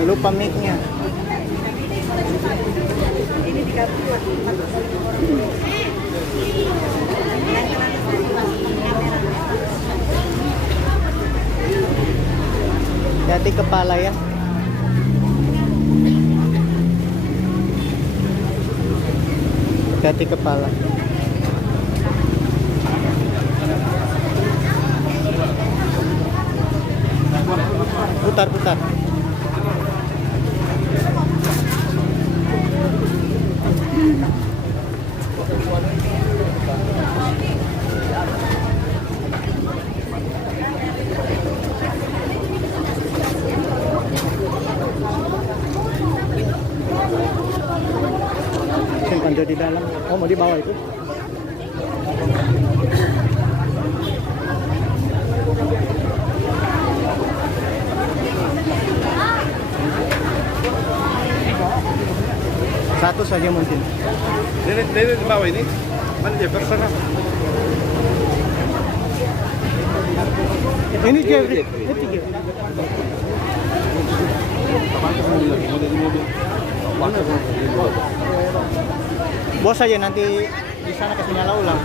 Jangan lupa mic-nya. Ini 30. Hati kepala ya. Hati kepala. Putar-putar. Simpan di dalam. Oh, mau di bawah itu? Satu saja mungkin. Dari di bawah ini, mana dia terserah. Ini Jeffrey. Ini tiga. Bos aja nanti di sana kasih nyala ulang.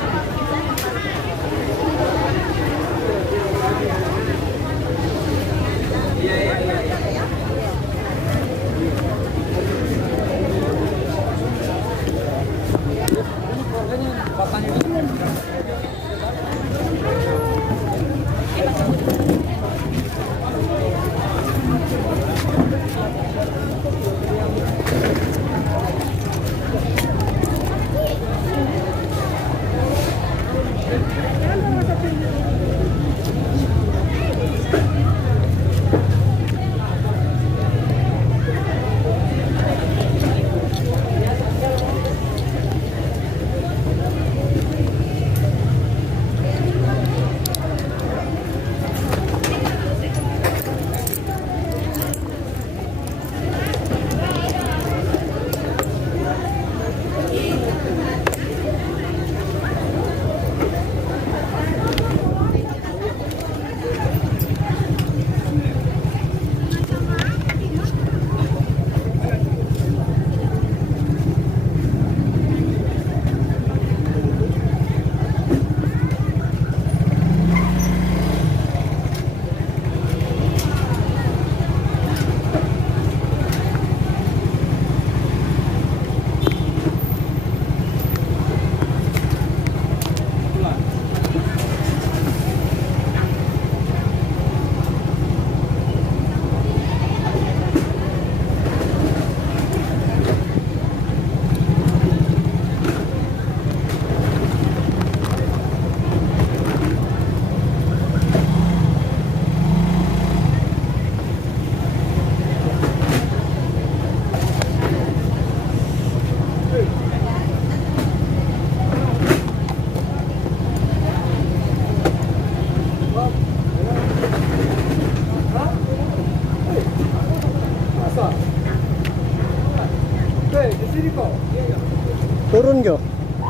Turun Jo,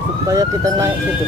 supaya kita naik situ.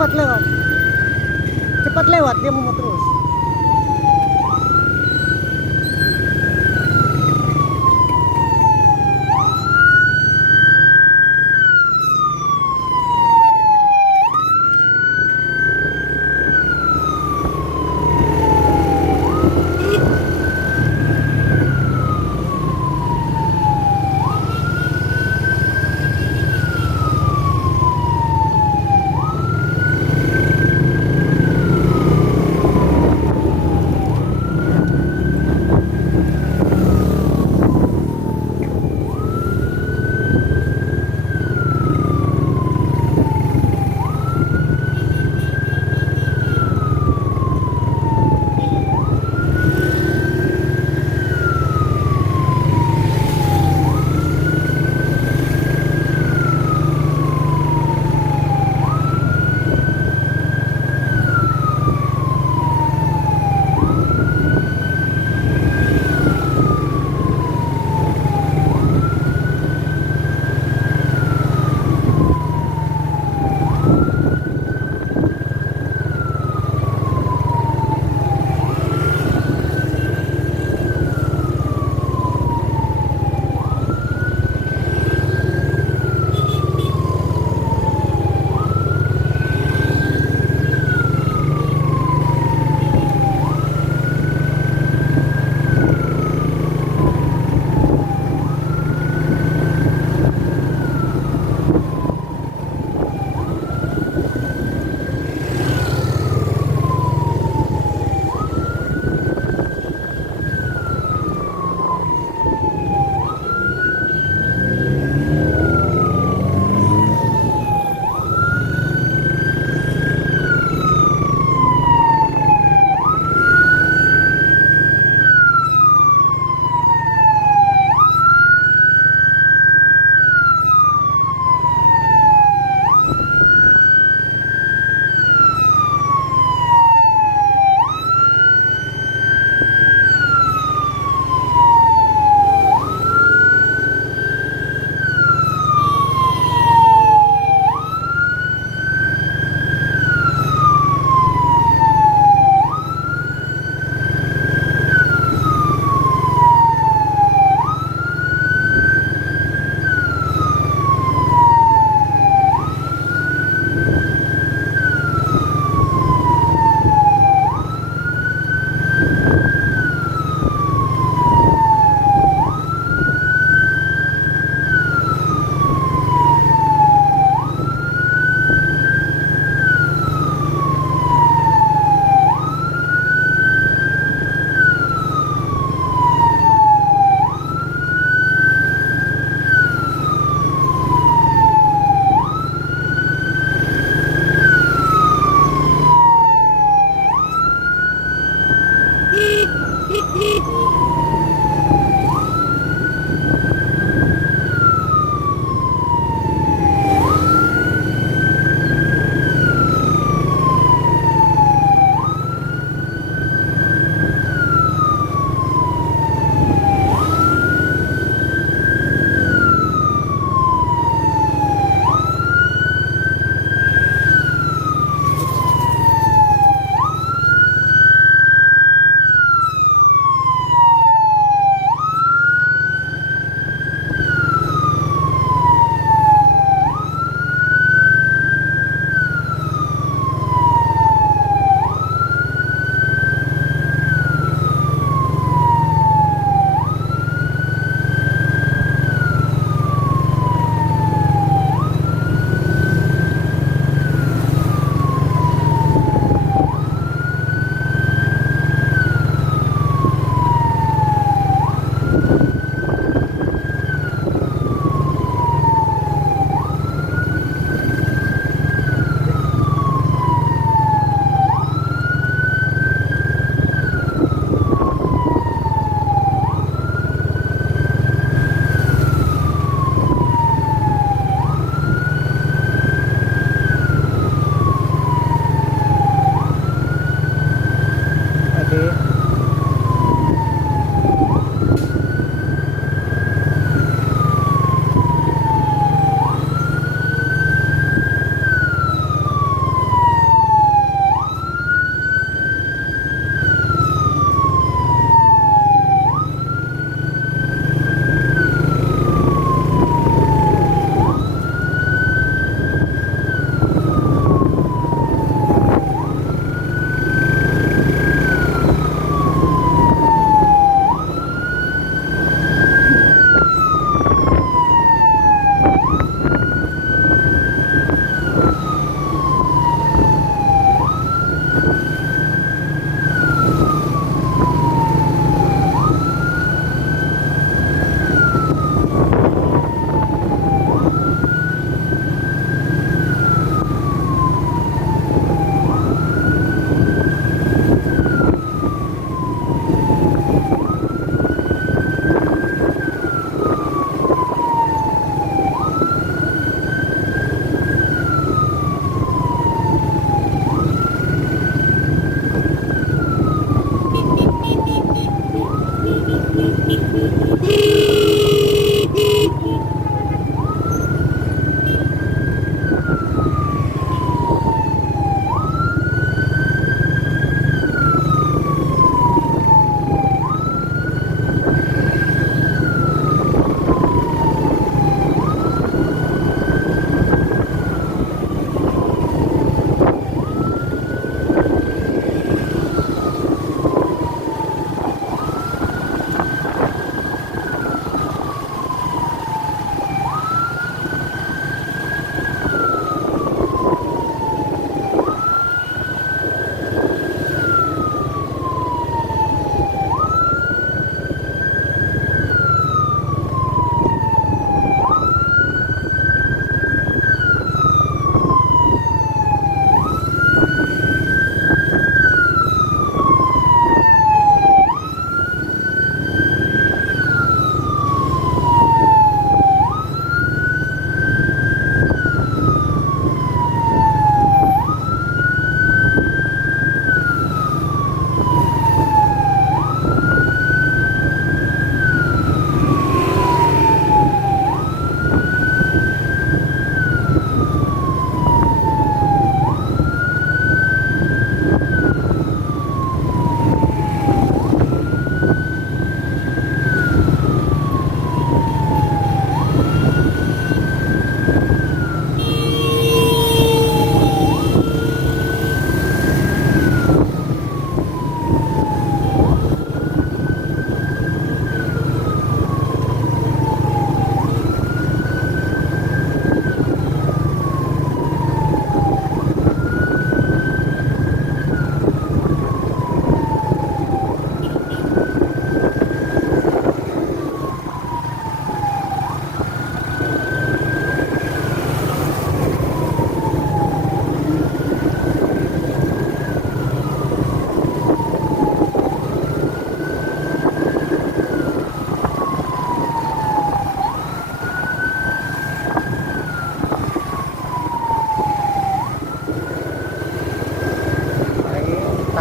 cepat lewat. Cepat lewat, dia mau terus.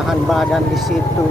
perumahan badan di situ.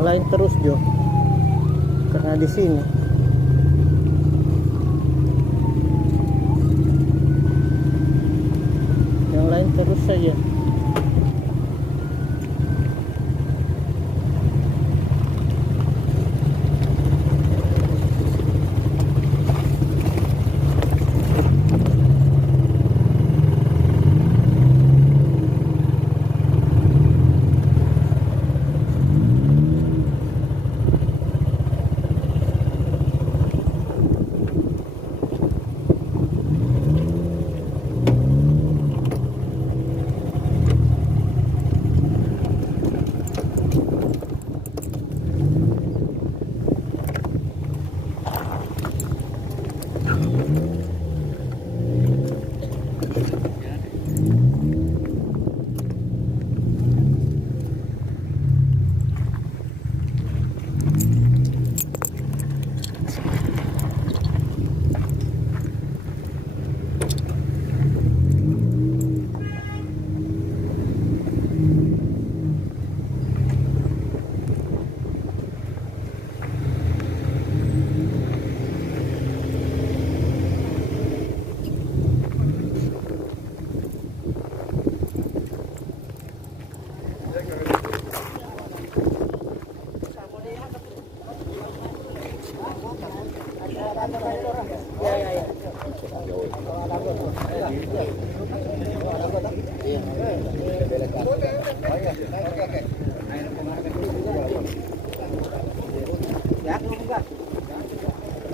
Yang lain terus Jo, karena di sini. Yang lain terus saja.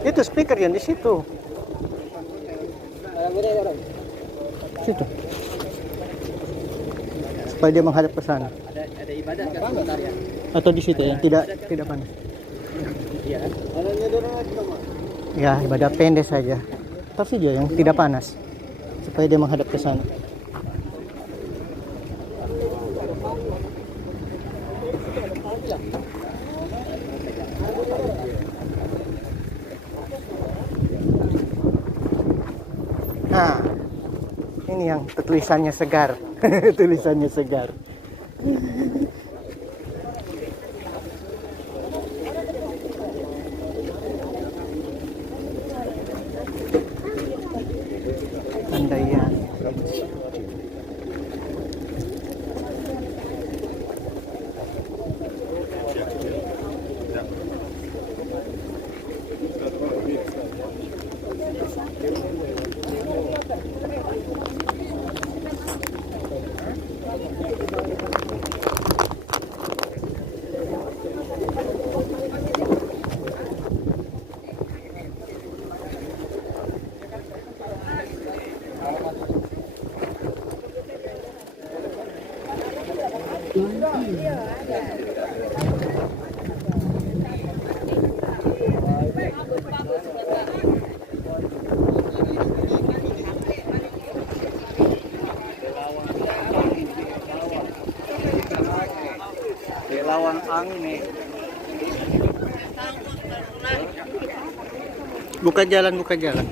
Itu speaker yang di situ. Situ. Supaya dia menghadap ke sana. Ada ibadat kan sebentar ya? Atau di situ yang tidak panas. Iya. Ya, ibadah pendek saja. Tapi dia yang tidak panas. Supaya dia menghadap ke sana. Nah, ini yang tulisannya segar. Tulisannya segar. Andaian. Lawan angin nih. Buka jalan, buka jalan.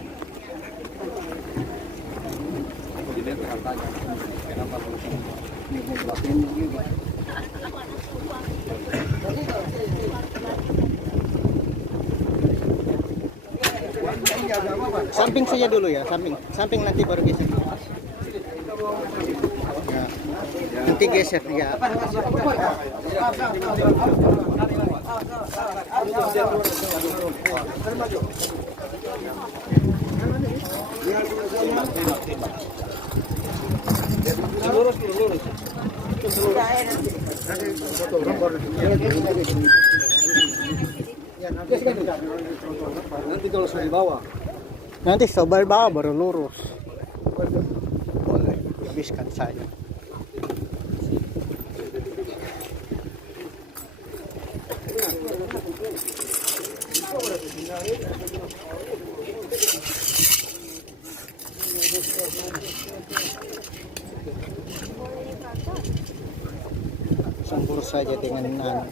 Samping saja dulu ya, samping nanti baru geser. Ya. Nanti geser ya. Nanti kalau sudah dibawa. Nanti coba bawa baru lurus. Boleh, habiskan saja. Campur saja dengan nan.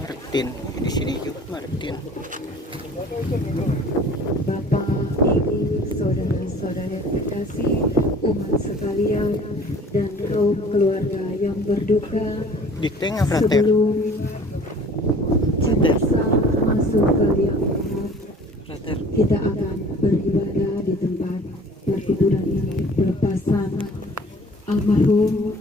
Martin, di sini juga Martin. Bapak, Ibu, saudara-saudara terkasih, umat sekalian, dan kaum keluarga yang berduka, Di tengah frater. sebelum jenazah masuk ke liang lahat, Frater. kita akan beribadah di tempat perkuburan ini pelepasan almarhum.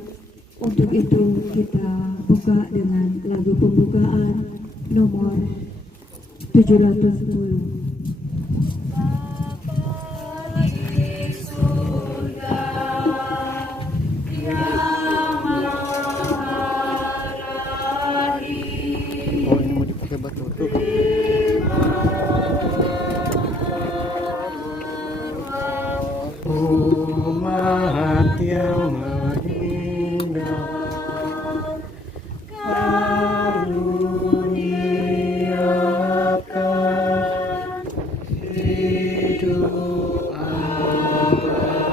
Untuk itu kita buka dengan lagu pembukaan nomor 710. Oh, ini mau dipakai batu tuh. Umat yang meninggal, karuniakan hidup abadi.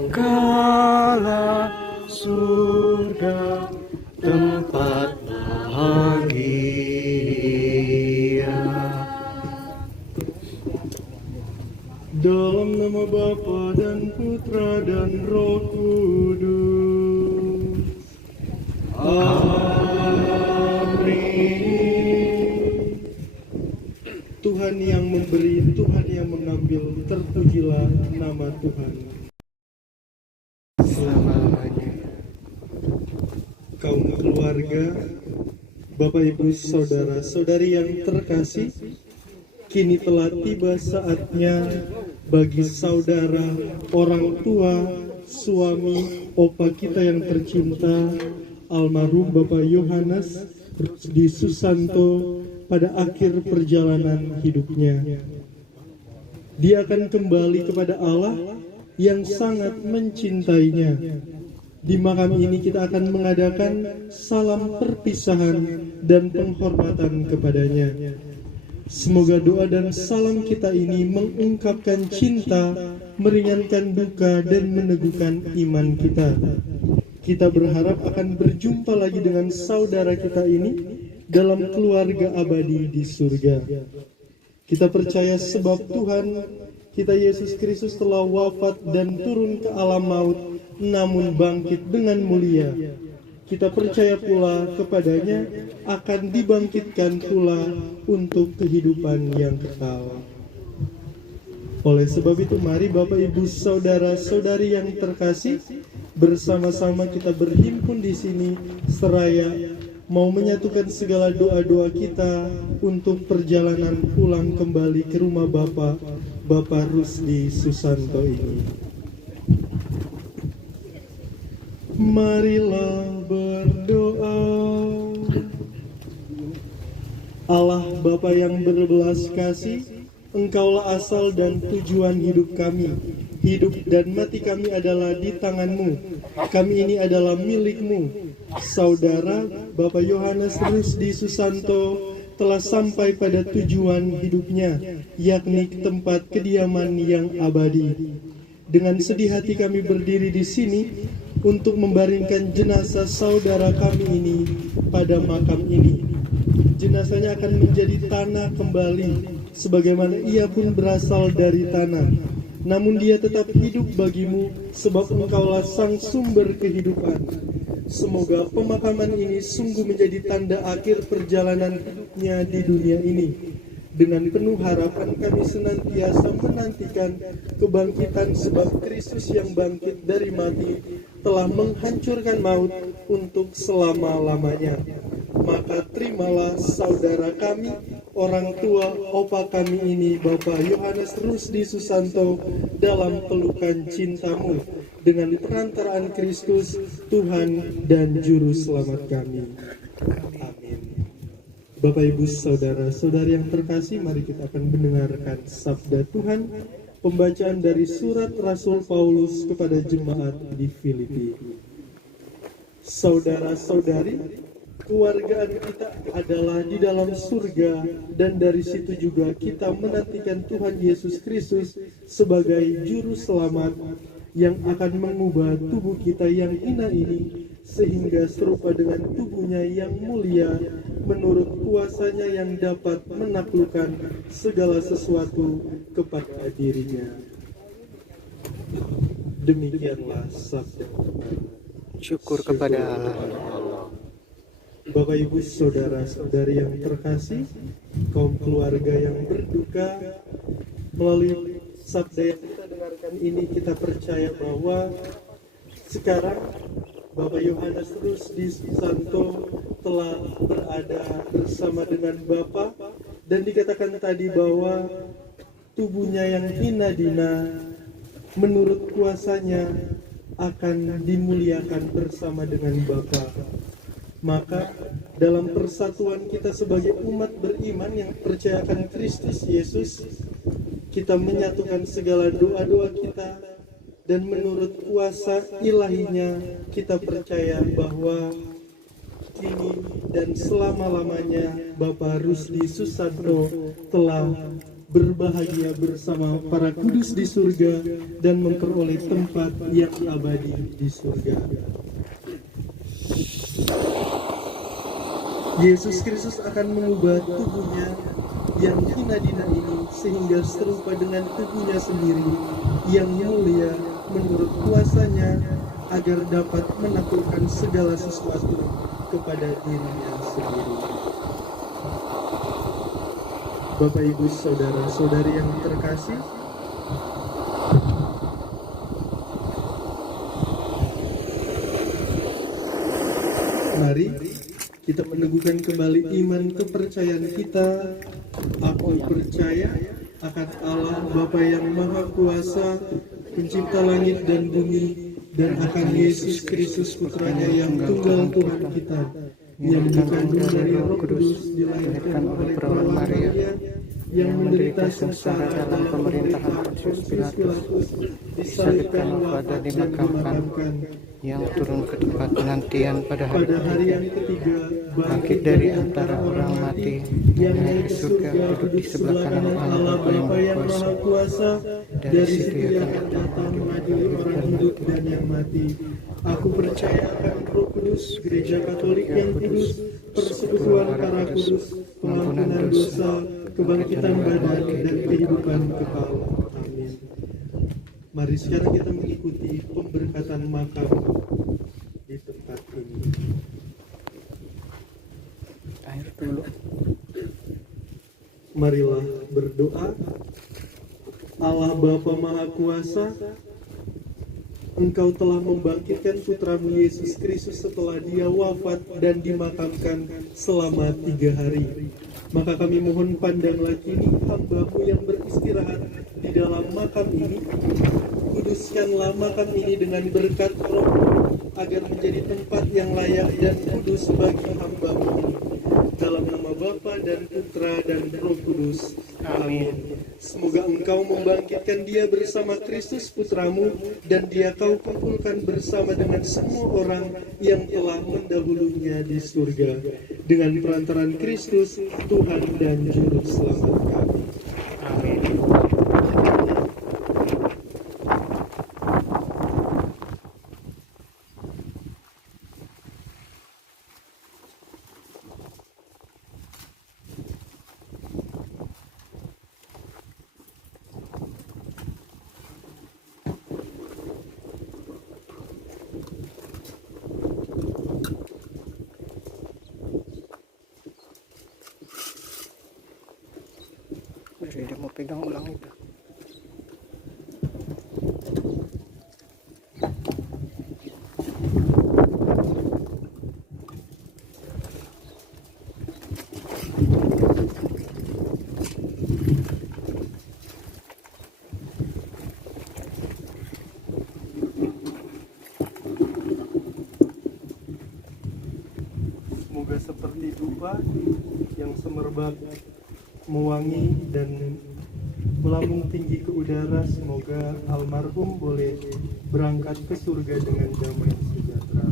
Bukalah surga tempat bahagia. Dalam nama Bapa dan Putra dan Roh Kudus. Amin. Tuhan yang memberi, Tuhan yang mengambil, terpujilah nama Tuhan selamanya. Kaum keluarga, Bapak Ibu saudara-saudari yang terkasih, kini telah tiba saatnya bagi saudara, orang tua, suami, opa kita yang tercinta, almarhum Bapak Yohanes Rusdi Susanto pada akhir perjalanan hidupnya. Dia akan kembali kepada Allah yang sangat mencintainya. Di makam ini kita akan mengadakan salam perpisahan dan penghormatan kepadanya. Semoga doa dan salam kita ini mengungkapkan cinta, meringankan duka, dan meneguhkan iman kita. Kita berharap akan berjumpa lagi dengan saudara kita ini dalam keluarga abadi di surga. Kita percaya sebab Tuhan kita Yesus Kristus telah wafat dan turun ke alam maut, namun bangkit dengan mulia. Kita percaya pula kepadanya akan dibangkitkan pula untuk kehidupan yang kekal. Oleh sebab itu mari Bapak Ibu saudara-saudari yang terkasih, bersama-sama kita berhimpun di sini seraya mau menyatukan segala doa-doa kita untuk perjalanan pulang kembali ke rumah Bapak Rusdi Susanto ini. Marilah berdoa. Allah Bapa yang berbelas kasih, Engkaulah asal dan tujuan hidup kami. Hidup dan mati kami adalah di tangan-Mu. Kami ini adalah milik-Mu. Saudara Bapak Yohanes Rusdi Susanto telah sampai pada tujuan hidupnya, yakni tempat kediaman yang abadi. Dengan sedih hati kami berdiri di sini untuk membaringkan jenazah saudara kami ini pada makam ini. Jenazahnya akan menjadi tanah kembali, sebagaimana ia pun berasal dari tanah. Namun dia tetap hidup bagimu, sebab Engkaulah sang sumber kehidupan. Semoga pemakaman ini sungguh menjadi tanda akhir perjalanan hidupnya di dunia ini. Dengan penuh harapan kami senantiasa menantikan kebangkitan, sebab Kristus yang bangkit dari mati telah menghancurkan maut untuk selama-lamanya. Maka terimalah saudara kami, orang tua opa kami ini, Bapak Yohanes Rusdi Susanto, dalam pelukan cinta-Mu dengan perantaraan Kristus, Tuhan dan Juru Selamat kami. Amin. Bapak Ibu saudara-saudari yang terkasih, mari kita akan mendengarkan sabda Tuhan Pembacaan dari surat Rasul Paulus kepada jemaat di Filipi. Saudara-saudari, keluargaan kita adalah di dalam surga, dan dari situ juga kita menantikan Tuhan Yesus Kristus sebagai juru selamat yang akan mengubah tubuh kita yang hina ini sehingga serupa dengan tubuhnya yang mulia menurut kuasanya yang dapat menaklukkan segala sesuatu kepada dirinya. Demikianlah sabda Tuhan. Syukur kepada Allah. Bapak Ibu saudara-saudari yang terkasih, kaum keluarga yang berduka, melalui sabda yang kita dengarkan ini kita percaya bahwa sekarang Bapak Yohanes Rusdi Susanto telah berada bersama dengan Bapak, dan dikatakan tadi bahwa tubuhnya yang hina dina menurut kuasanya akan dimuliakan bersama dengan Bapa. Maka dalam persatuan kita sebagai umat beriman yang percayakan Kristus Yesus, kita menyatukan segala doa-doa kita, dan menurut kuasa ilahinya kita percaya bahwa kini dan selama-lamanya Bapak Rusdi Susanto telah berbahagia bersama para kudus di surga dan memperoleh tempat yang abadi di surga. Yesus Kristus akan mengubah tubuhnya yang hina dina ini sehingga serupa dengan tubuhnya sendiri yang mulia menurut kuasanya, agar dapat menaklukkan segala sesuatu kepada dirinya sendiri. Bapak Ibu saudara-saudari yang terkasih, mari kita meneguhkan kembali iman kepercayaan kita. Aku percaya akan Allah Bapa yang Maha Kuasa, Pencipta langit dan bumi, dan akan Yesus Kristus Putranya yang tunggal Tuhan kita, yang dikandung dari Roh Kudus, dilahirkan oleh perawan Maria, yang menderita sengsara dalam pemerintahan Pontius Pilatus, disalibkan, wafat, dan dimakamkan, yang turun ke tempat penantian pada hari yang ketiga, bangkit dari antara orang mati, yang naik ke surga, duduk di sebelah kanan Allah Bapa yang Maha Kuasa, dari situ ia akan datang mengadili orang hidup dan yang mati. Aku percaya akan Roh Kudus, Gereja Katolik yang kudus, persekutuan para kudus, pengampunan dosa, kebangkitan badan, dan kehidupan kekal. Amin. Mari sekarang kita mengikuti pemberkatan makam di tempat ini. Air dulu. Marilah berdoa. Allah Bapa Maha Kuasa, Engkau telah membangkitkan putramu Yesus Kristus setelah dia wafat dan dimakamkan selama 3 hari. Maka kami mohon pandanglah kini hamba-Mu yang beristirahat di dalam makam ini. Kuduskanlah makam ini dengan berkat Roh, agar menjadi tempat yang layak dan kudus bagi hamba-Mu ini. Dalam nama Bapa dan Putra dan Roh Kudus. Amin. Semoga Engkau membangkitkan dia bersama Kristus Putramu, dan dia Kau kumpulkan bersama dengan semua orang yang telah mendahulunya di surga, dengan perantaran Kristus, Tuhan dan Juru Selamat kami. Amin. Jadi dia mau pegang ulang itu. Semoga seperti dupa yang semerbak, mewangi dan melambung tinggi ke udara. Semoga almarhum boleh berangkat ke surga dengan damai sejahtera.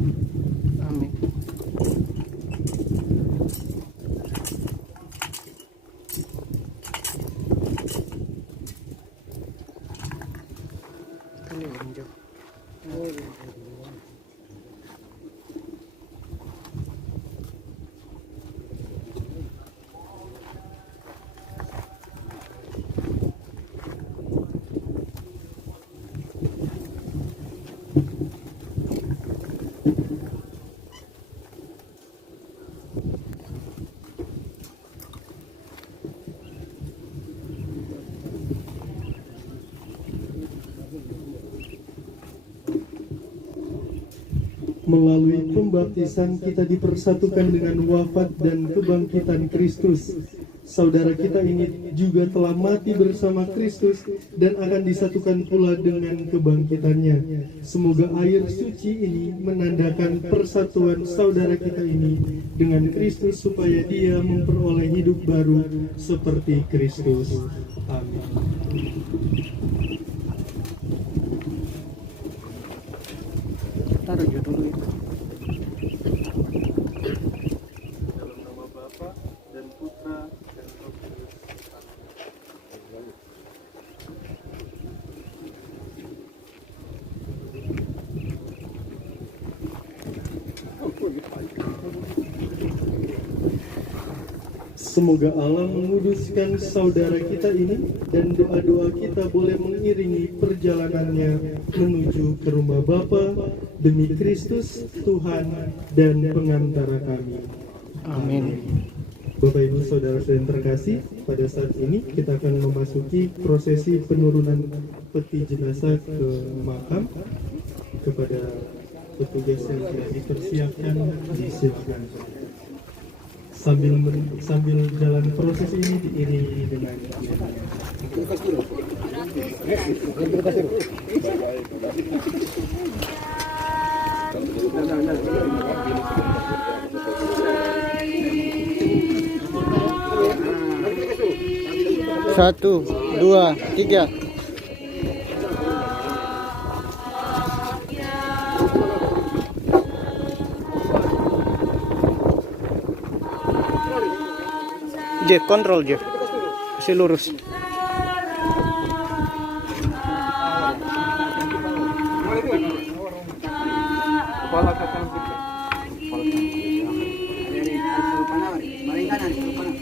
Amin. Melalui pembaptisan kita dipersatukan dengan wafat dan kebangkitan Kristus. Saudara kita ini juga telah mati bersama Kristus dan akan disatukan pula dengan kebangkitannya. Semoga air suci ini menandakan persatuan saudara kita ini dengan Kristus supaya dia memperoleh hidup baru seperti Kristus. Amin. Taruh dulu itu. Dalam nama Bapa dan Putra dan Roh Kudus. Semoga Allah menguduskan saudara kita ini dan doa-doa kita boleh mengiringi perjalanannya menuju ke rumah Bapa demi Kristus Tuhan dan pengantara kami. Amin. Bapak Ibu Saudara yang terkasih, pada saat ini kita akan memasuki prosesi penurunan peti jenazah ke makam. Kepada petugas yang sudah dipersiapkan, disiapkan. Sambil jalan proses ini diiringi dengan Satu, dua, tiga. Jeff, kontrol Jeff. Kasih lurus.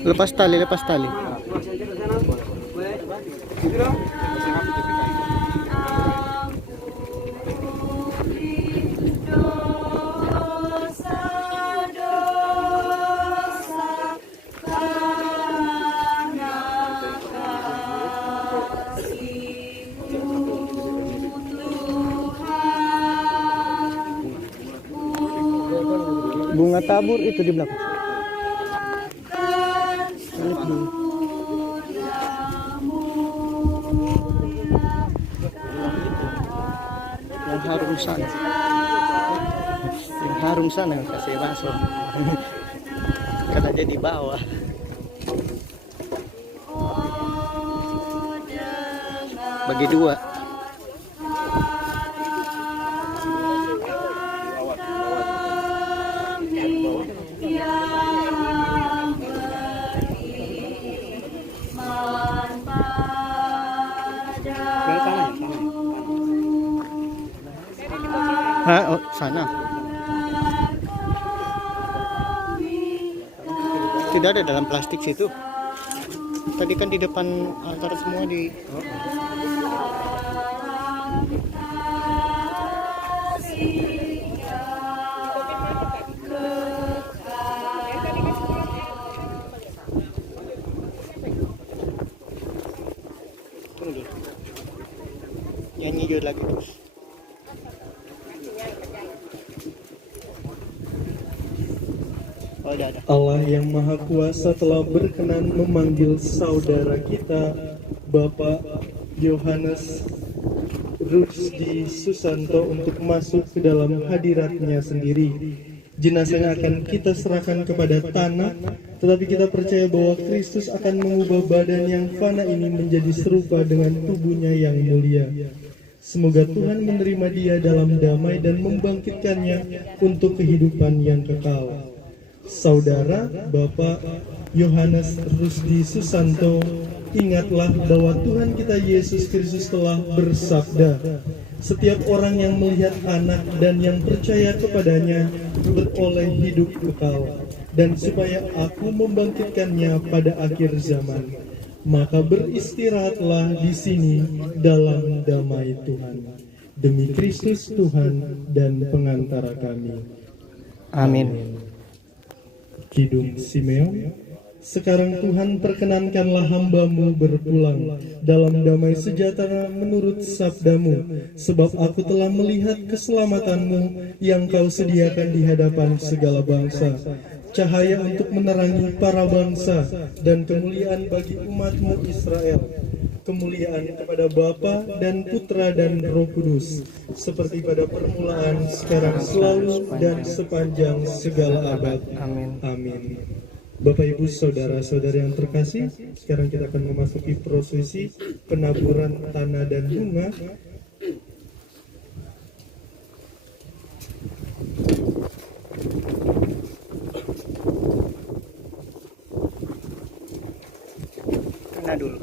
Lepas tali, lepas tali. Bunga tabur itu di belakang. Yang harum sana. Yang harum sana kasih masuk. Karena dia di bawah. Bagi dua. Oh, sana. Tidak ada dalam plastik situ. Tadi kan di depan altar semua di. Nyanyi juga lagi terus. Allah yang Maha Kuasa telah berkenan memanggil saudara kita, Bapak Yohanes Rusdi Susanto, untuk masuk ke dalam hadiratnya sendiri. Jenazahnya akan kita serahkan kepada tanah, tetapi kita percaya bahwa Kristus akan mengubah badan yang fana ini menjadi serupa dengan tubuhnya yang mulia. Semoga Tuhan menerima dia dalam damai dan membangkitkannya untuk kehidupan yang kekal. Saudara Bapak Yohanes Rusdi Susanto, ingatlah bahwa Tuhan kita Yesus Kristus telah bersabda, setiap orang yang melihat anak dan yang percaya kepadanya beroleh hidup kekal, dan supaya aku membangkitkannya pada akhir zaman. Maka beristirahatlah di sini dalam damai Tuhan. Demi Kristus Tuhan dan pengantara kami. Amin. Kidung Simeon. Sekarang Tuhan perkenankanlah hamba-Mu berpulang dalam damai sejahtera menurut sabda-Mu, sebab aku telah melihat keselamatan-Mu yang Kau sediakan di hadapan segala bangsa, cahaya untuk menerangi para bangsa dan kemuliaan bagi umat-Mu Israel, kemuliaan kepada Bapa dan Putra dan Roh Kudus, seperti pada permulaan, sekarang, selalu, dan sepanjang segala abad. Amin. Amin. Bapak Ibu Saudara-saudari yang terkasih, sekarang kita akan memasuki prosesi penaburan tanah dan bunga. Tanah dulu.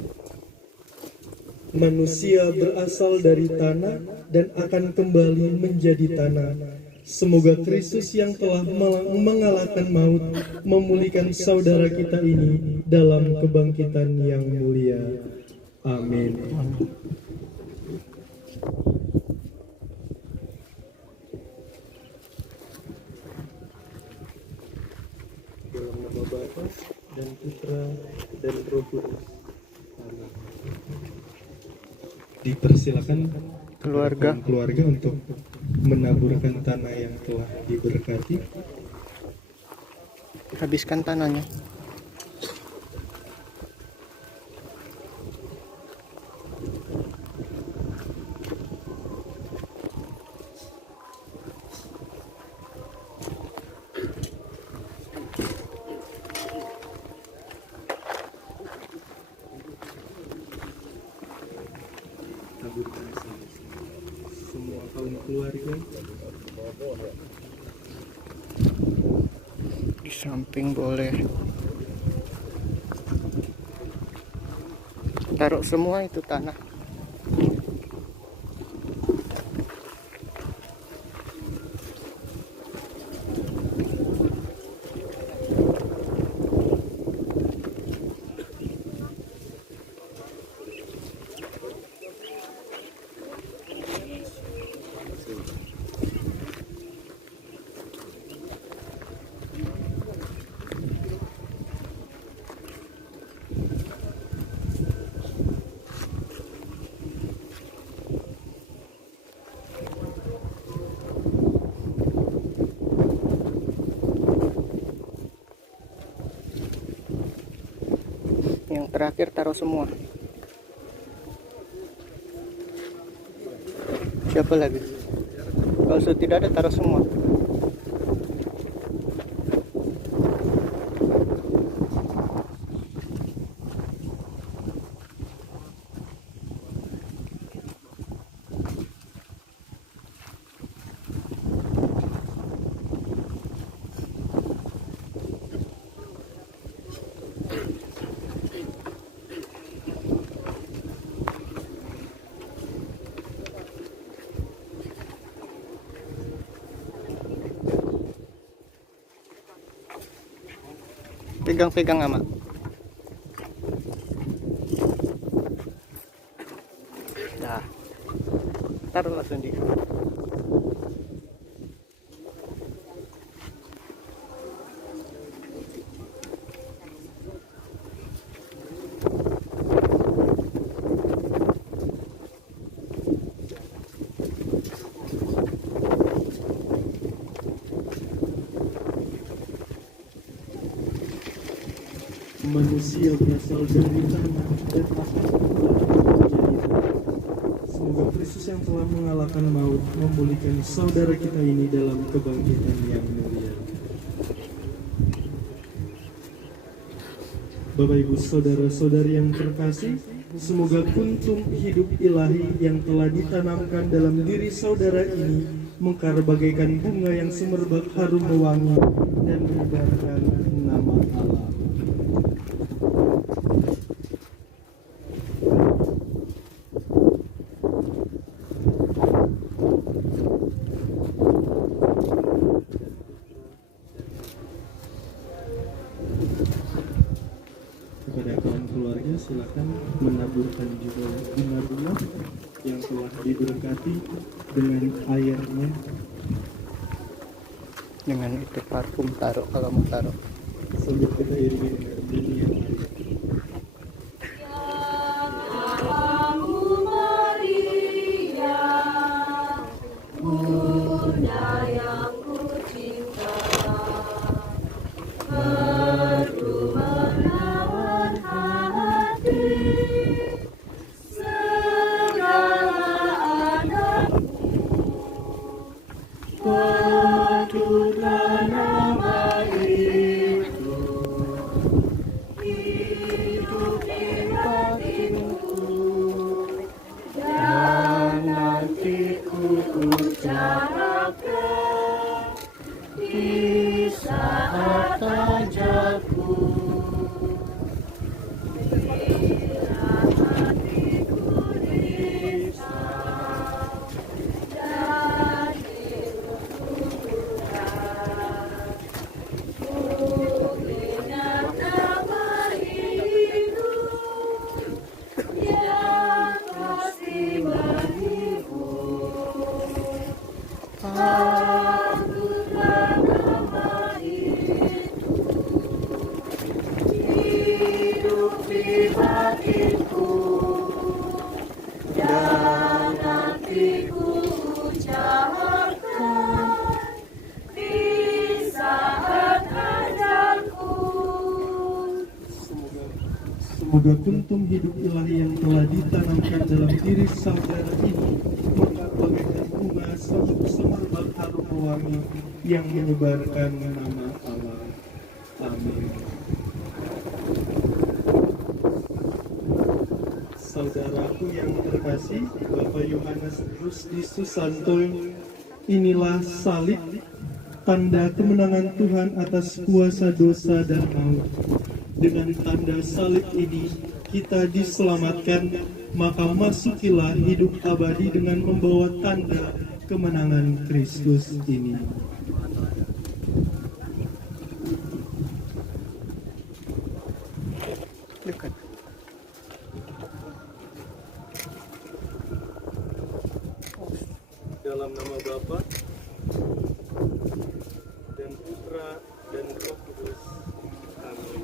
Manusia berasal dari tanah dan akan kembali menjadi tanah. Semoga Kristus yang telah mengalahkan maut memulihkan saudara kita ini dalam kebangkitan yang mulia. Amin. Dalam nama Bapa dan Putra dan Roh Kudus. Amin. Dipersilakan keluarga untuk menaburkan tanah yang telah diberkati. Habiskan tanahnya. Taburkan semua kaum keluarga. Di samping boleh. Taruh semua itu tanah. Yang terakhir taruh semua. Siapa lagi? Kalau sudah tidak ada, taruh semua. Pegang-pegang ama. Dah. Taruh langsung di. Manusia berasal dari tanah dan akan menjadi tanah. Semoga Kristus yang telah mengalahkan maut memulihkan saudara kita ini dalam kebangkitan yang mulia. Bapak Ibu saudara-saudari yang terkasih, semoga kuntum hidup ilahi yang telah ditanamkan dalam diri saudara ini mekar bagaikan bunga yang semerbak harum mewangi dan menebarkan nama Allah. Kepada kawan keluarga silakan menaburkan juga bunga-bunga yang telah diberkati dengan airnya. Dengan itu parfum taruh kalau mau taruh. Sambil kita iringi dengan bunyi yang lain. Semoga kuntum hidup ilahi yang telah ditanamkan dalam diri saudara ini mekar bagaikan bunga semerbak harum mewangi yang menyebarkan nama Allah. Amin. Saudaraku yang terkasih, Bapak Yohanes Rusdi Susanto, inilah salib, tanda kemenangan Tuhan atas kuasa dosa dan maut. Dengan tanda salib ini kita diselamatkan, maka masukilah hidup abadi dengan membawa tanda kemenangan Kristus ini. Dekat. Dalam nama Bapa dan Putra dan Roh Kudus. Amin.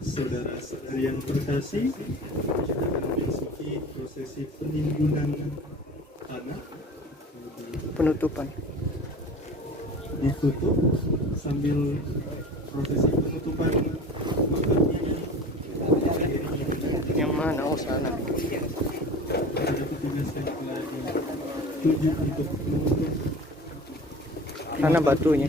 Saudara-saudari yang terkasih, kita akan memasuki prosesi penimbunan tanah. Penutupan. Ditutup sambil prosesi penutupan, maka Yang mana? Oh, sana. ada petugas yang telah ditunjuk untuk menutup. Sana batunya.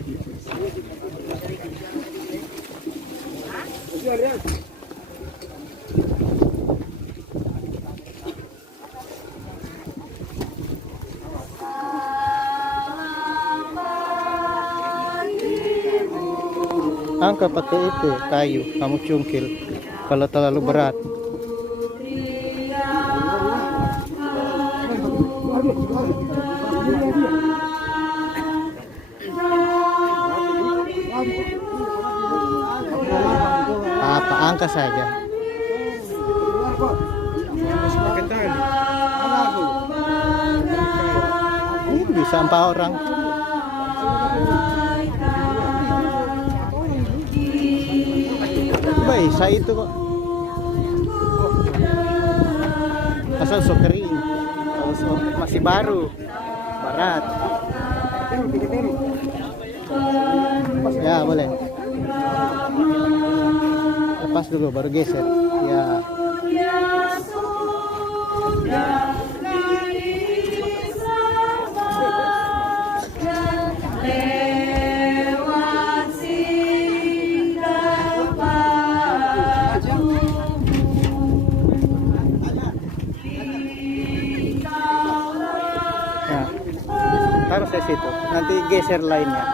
Angkat pakai itu kayu, kamu cungkil kalau terlalu berat. Apa, angkat saja. Ini bisa 4 orang. Baik, saya itu kok. Asal so kering. Kalau so masih baru. Barat. Ya, boleh. Lepas dulu baru geser. Ya. Harus di situ. Nanti geser lainnya.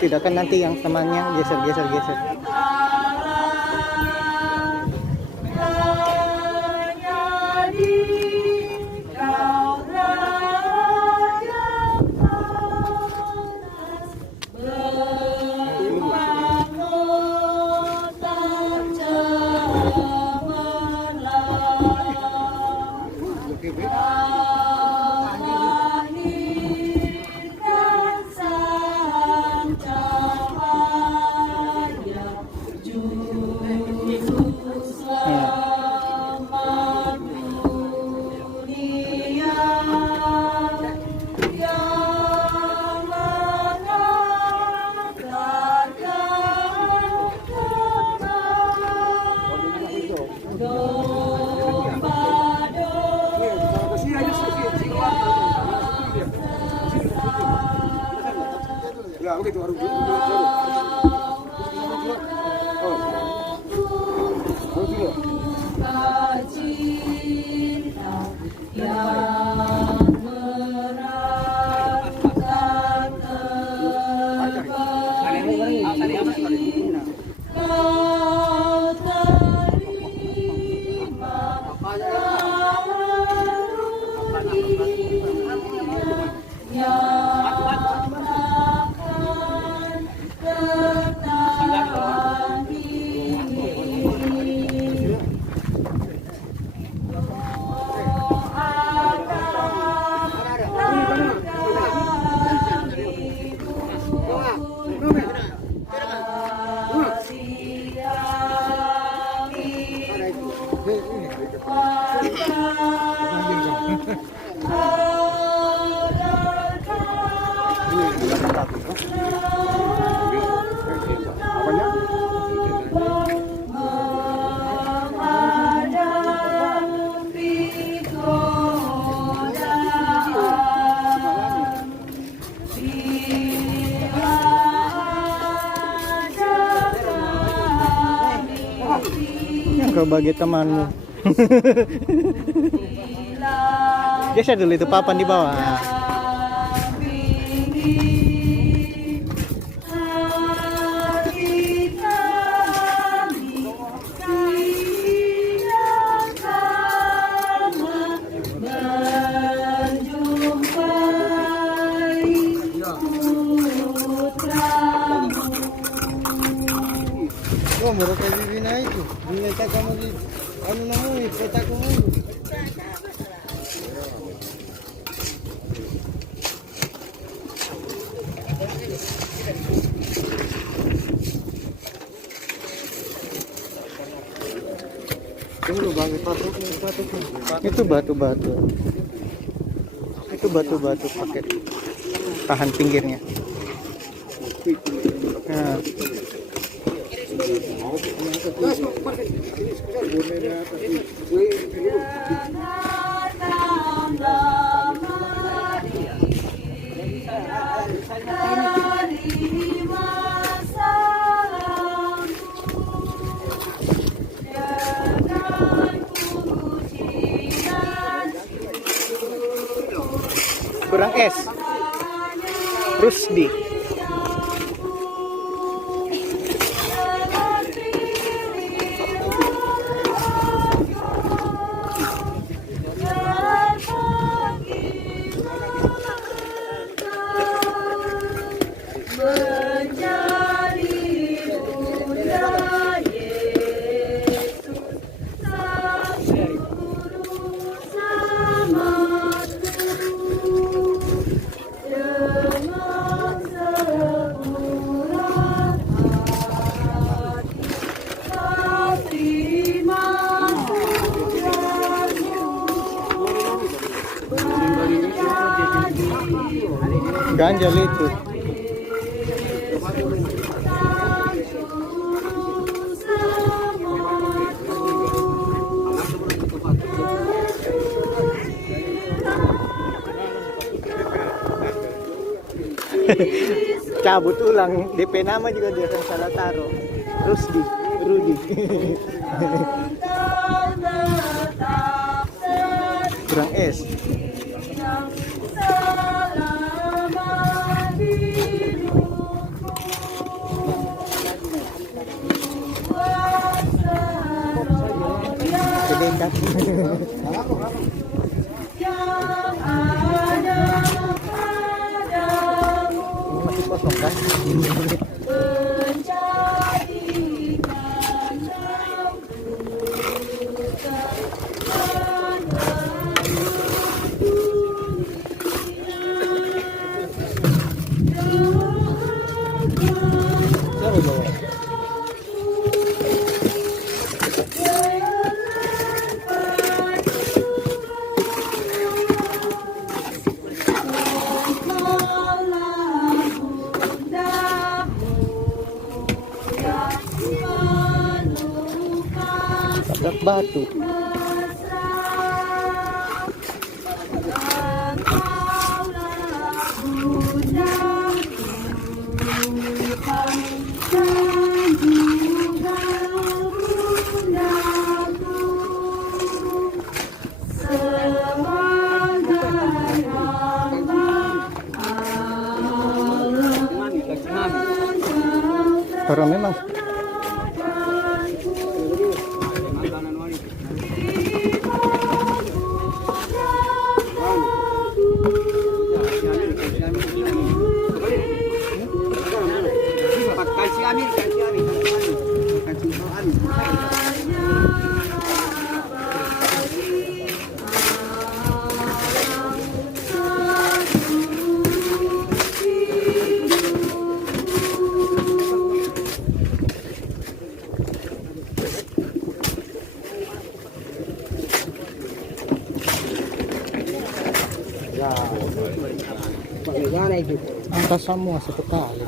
Tidak kan nanti yang temannya geser. Yang kau bagi temanmu. Geser dulu itu papan di bawah. Oh, mura kayo bibina itu. Binenta kamu di ano na mo, ipeta ko mo. Tunggu bang, patok. Itu batu-batu. Itu batu-batu pakai tahan pinggirnya. Nah. Kurang es. Rusdi. Ganjal itu. Cabut ulang, DP nama juga dia kan salah taruh. Rudi. Kurang S. Sedekat. Masih kosong kan? Tabrak batu. Pero memang angka semua satu kali.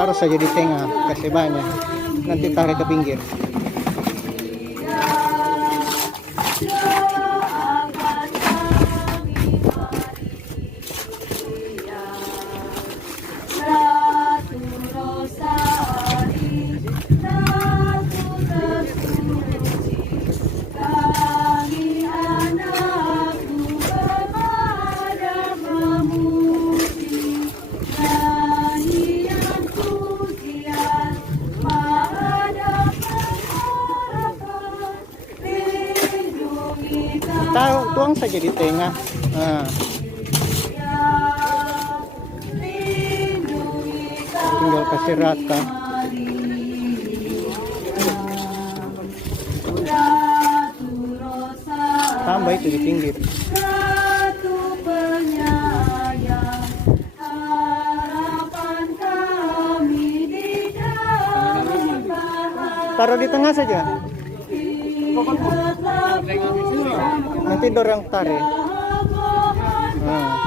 Taruh saja di tengah, kasih banyak. Nanti tarik ke pinggir. Tuang saja di tengah. Nah. Tinggal kasih rata. Tambah itu di pinggir. Taruh di tengah saja. Nanti dorong tarik. Nah.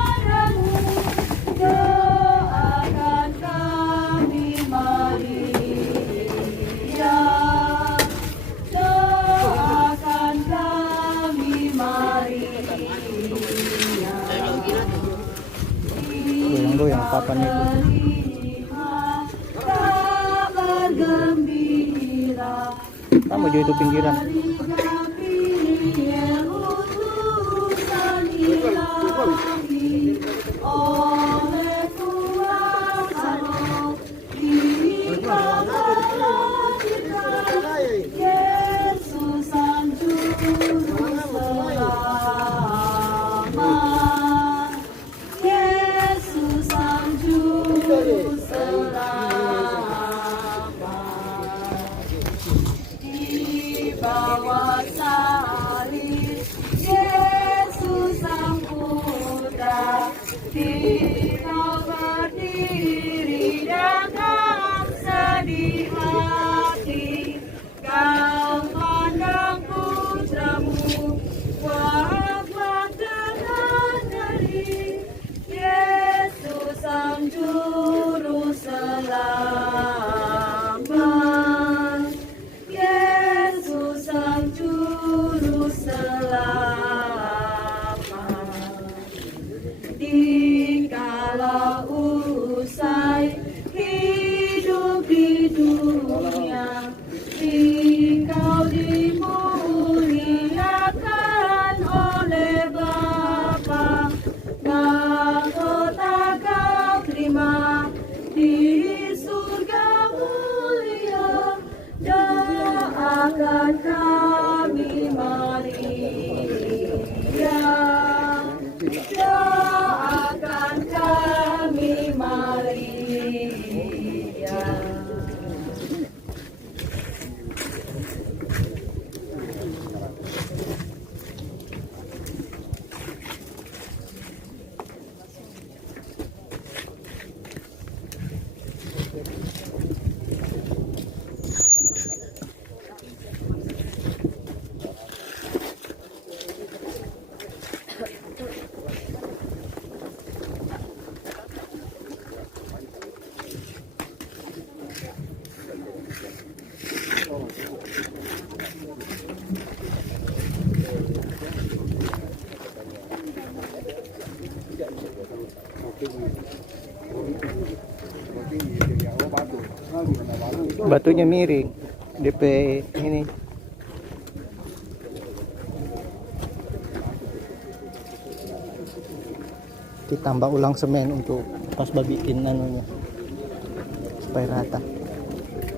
Goyang-goyang papan itu. Kamu juga itu pinggiran. oleh kuasa roh dikabulkan Yesus Sang Juru Selamat, Yesus Sang Juru Selamat. Di bawah salib Yesus Sang Putra, Engkau berdiri dengan sedih hati, Kau pandang putramu wafat dengan nyeri, Yesus Sang Juru Selamat, Yesus Sang Juru Selamat. Dikala usai hidup di dunia, Engkau dimuliakan oleh Bapa, mahkota Kau terima di surga mulia. Doakan kami Maria, doakan kami Maria. Batunya miring. DP ini. Ditambah ulang semen untuk pas babikin anunya supaya rata.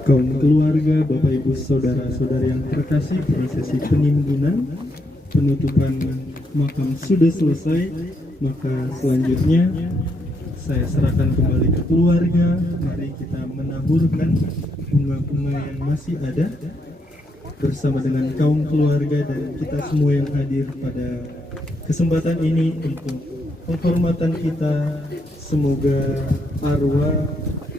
Kaum keluarga, Bapak Ibu Saudara-saudari yang terkasih, prosesi penimbunan penutupan makam sudah selesai, maka selanjutnya saya serahkan kembali ke keluarga. Mari kita menaburkan bunga-bunga yang masih ada bersama dengan kaum keluarga dan kita semua yang hadir pada kesempatan ini untuk penghormatan kita. Semoga arwah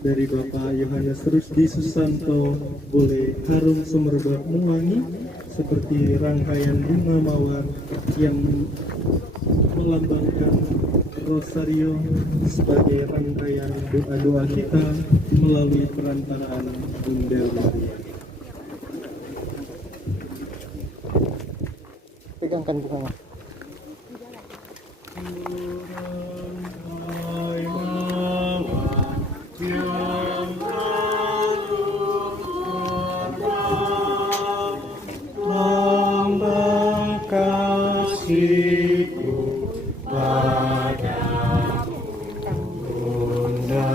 dari Bapak Yohanes Rusdi Susanto boleh harum semerbak mewangi seperti rangkaian bunga mawar yang melambangkan rosario sebagai rangkaian doa-doa kita melalui perantaraan Bunda Maria. Pegangkan bunganya. Kasihku padamu Bunda,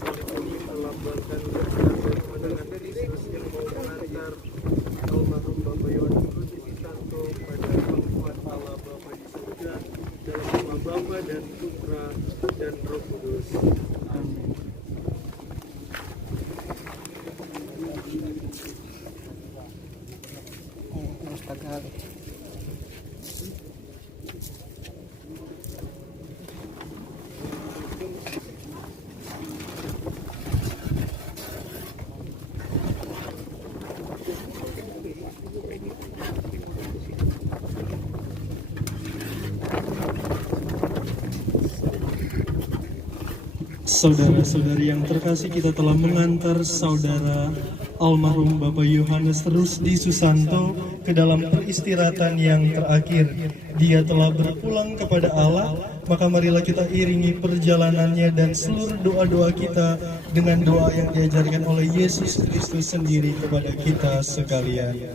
salib ini melambangkan kehendak dan kemenangan Kristus yang mau mengantar almarhum Bapak Yohanes Rudi Susanto pada pangkuan Allah Bapa di surga dalam nama Bapa dan Putra dan Roh Kudus. Amin. Astaga. Saudara-saudari yang terkasih, kita telah mengantar saudara almarhum Bapak Yohanes Rusdi Susanto ke dalam peristirahatan yang terakhir. Dia telah berpulang kepada Allah, maka marilah kita iringi perjalanannya dan seluruh doa-doa kita dengan doa yang diajarkan oleh Yesus Kristus sendiri kepada kita sekalian.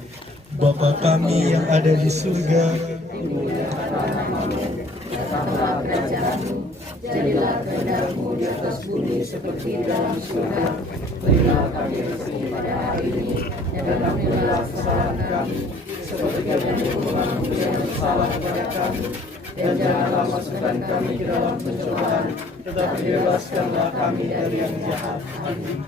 Bapa kami yang ada di surga, datanglah kerajaanmu, jadilah kehendakmu di atas bumi seperti di dalam surga. Berilah kami rezeki pada hari ini, dan ampunilah kesalahan kami, seperti kami mengampuni yang bersalah kepada kami. Dan janganlah masukkan kami ke dalam pencobaan, tetapi bebaskanlah kami dari yang jahat. Amin.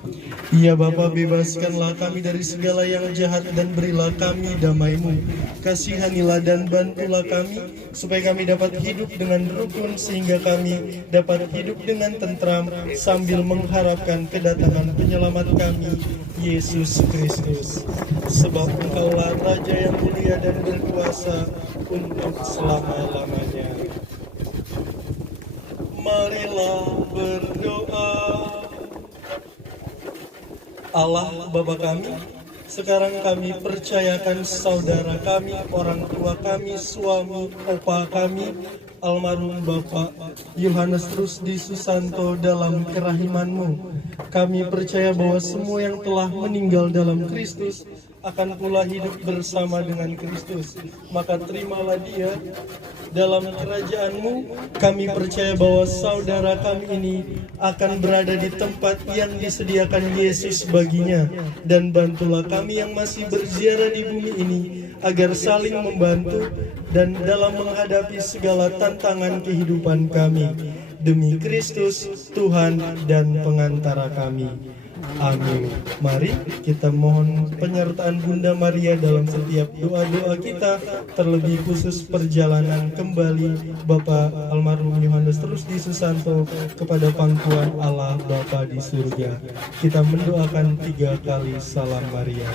Ya Bapa, bebaskanlah kami dari segala yang jahat dan berilah kami damai-Mu. Kasihanilah dan bantulah kami, supaya kami dapat hidup dengan rukun, sehingga kami dapat hidup dengan tentram, sambil mengharapkan kedatangan penyelamat kami, Yesus Kristus. Sebab Engkaulah Raja yang mulia dan berkuasa untuk selama-lamanya. Marilah berdoa. Allah Bapa kami, sekarang kami percayakan saudara kami, orang tua kami, suami, opa kami, almarhum Bapak Yohanes Rusdi Susanto dalam kerahiman-Mu. Kami percaya bahwa semua yang telah meninggal dalam Kristus akan pula hidup bersama dengan Kristus. Maka terimalah dia dalam kerajaan-Mu. Kami percaya bahwa saudara kami ini akan berada di tempat yang disediakan Yesus baginya. Dan bantulah kami yang masih berziarah di bumi ini, agar saling membantu dan dalam menghadapi segala tantangan kehidupan kami. Demi Kristus, Tuhan dan pengantara kami. Amin. Mari kita mohon penyertaan Bunda Maria dalam setiap doa-doa kita, terlebih khusus perjalanan kembali Bapak almarhum Yohanes Rusdi Susanto kepada pangkuan Allah Bapa di surga. Kita mendoakan 3 kali salam Maria.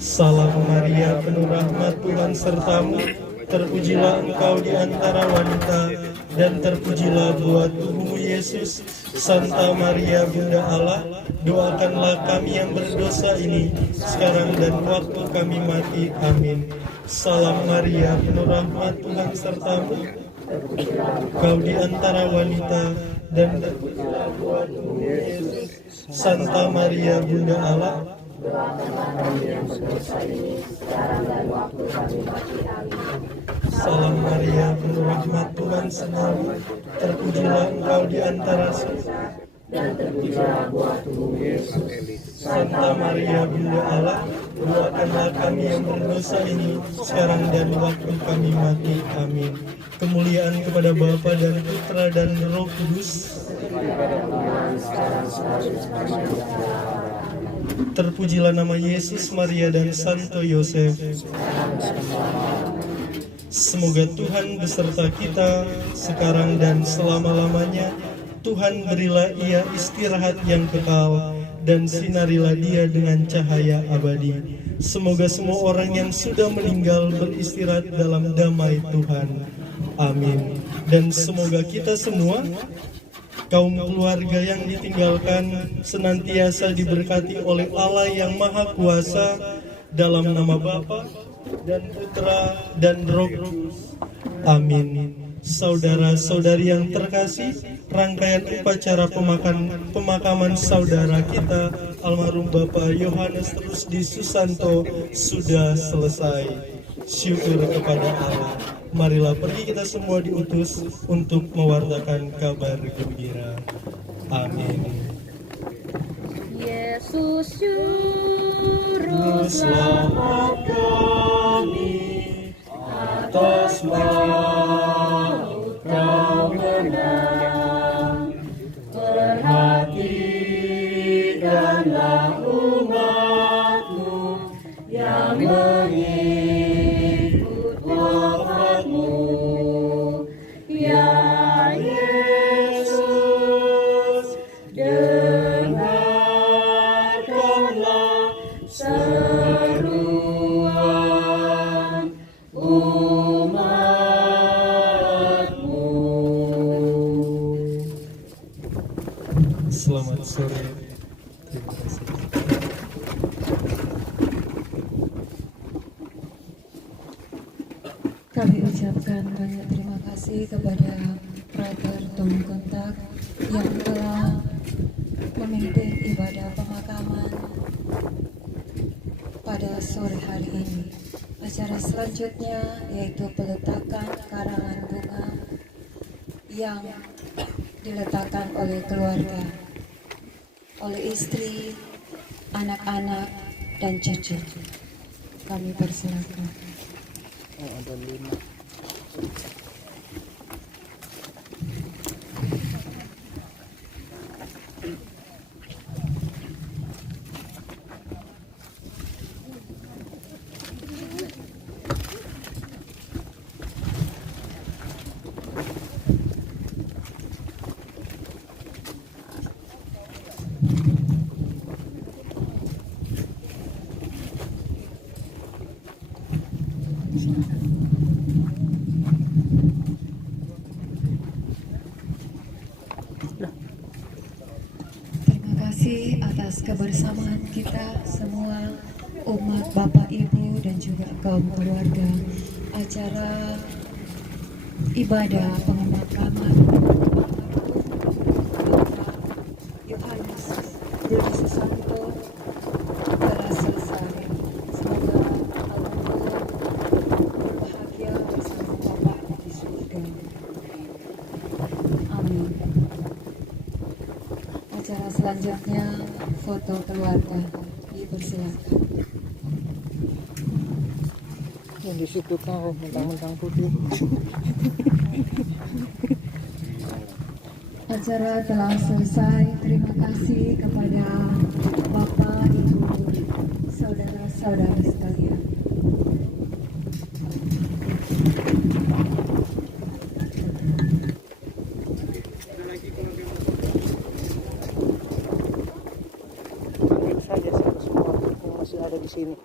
Salam Maria, penuh rahmat, Tuhan sertamu. Terpujilah engkau di antara wanita, dan terpujilah buah tubuhmu Yesus. Santa Maria Bunda Allah, doakanlah kami yang berdosa ini, sekarang dan waktu kami mati. Amin. Salam Maria, penuh rahmat, Tuhan sertamu. Kau di antara wanita, dan terpujilah buah tubuhmu Yesus. Santa Maria Bunda Allah, Doakanlah kami yang berdosa ini, sekarang dan waktu kami mati. Amin. Salam Maria, penuh rahmat, Tuhan sertamu. Terpujilah engkau di antara Dan terpujilah buah tubuh Yesus. Santa Maria Bunda Allah, doakanlah kami yang berdosa ini, sekarang dan waktu kami mati. Amin. Kemuliaan kepada Bapa dan Putra dan Roh Kudus. Terpujilah nama Yesus, Maria dan Santo Yosef. Semoga Tuhan beserta kita sekarang dan selama-lamanya. Tuhan berilah ia istirahat yang kekal, dan sinarilah dia dengan cahaya abadi. Semoga semua orang yang sudah meninggal beristirahat dalam damai Tuhan. Amin. Dan semoga kita semua, kaum keluarga yang ditinggalkan, senantiasa diberkati oleh Allah yang Maha Kuasa, dalam nama Bapa dan Putra dan Roh Kudus. Amin. Saudara-saudari yang terkasih, rangkaian upacara pemakaman saudara kita almarhum Bapak Yohanes Rusdi Susanto sudah selesai. Syukur kepada Allah. marilah pergi kita semua diutus untuk mewartakan kabar gembira. Amin. Yesus juru Selamat kami atas maut kau menang. Perhatikanlah umatmu yang mengikut wafatmu. Ya Yesus, dengarkanlah seruan umatmu. Selamat sore. Terima kasih. Kami ucapkan banyak terima kasih kepada Frater Tom Kontak yang telah memimpin ibadah pemakaman pada sore hari ini. Acara selanjutnya yaitu peletakan karangan bunga yang diletakkan oleh keluarga, oleh istri, anak-anak, dan cucu. Kami persilakan. Oh, ada 5. Terima kasih atas kebersamaan kita semua, umat Bapak Ibu dan juga kaum keluarga. Acara ibadah pemakaman Bapak Yohanes Budi Susanto telah selesai. Semoga almarhum berbahagia bersama Bapak di surga. Amin. Acara selanjutnya foto keluarga, dipersilakan. Yang di situ kau mentang-mentang putih. Acara telah selesai. Terima kasih kepada Bapak, Ibu, saudara-saudara sekalian. Panggil saja semua yang masih ada di sini.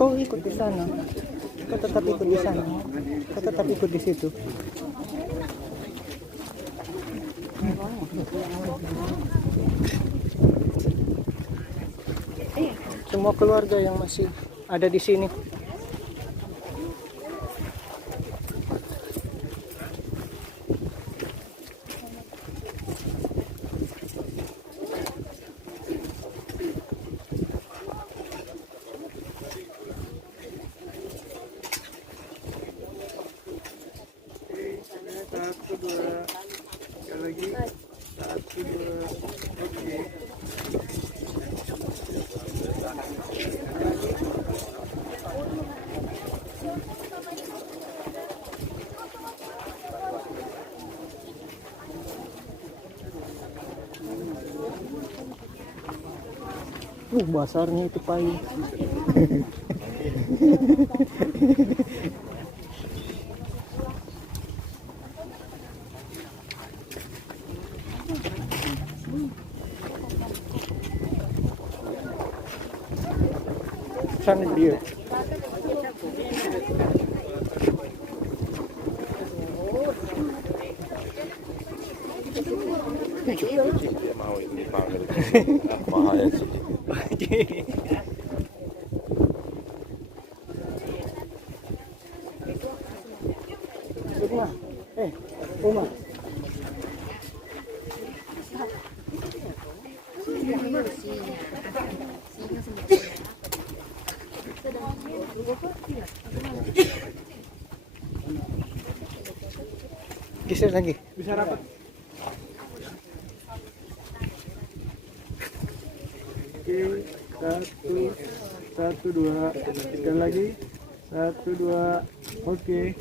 Kau ikut di sana. Kau tetap ikut di sana. Kau tetap ikut di situ. Semua keluarga yang masih ada di sini. Satu, dua. Sekali lagi. Satu, dua. Oke. Basarnya itu payung. Sana dia. Dia mau ini panggil. Bahaya sih. Uma. Geser lagi. Bisa rapat. Oke, satu, dua, sekali lagi, 1, 2, oke.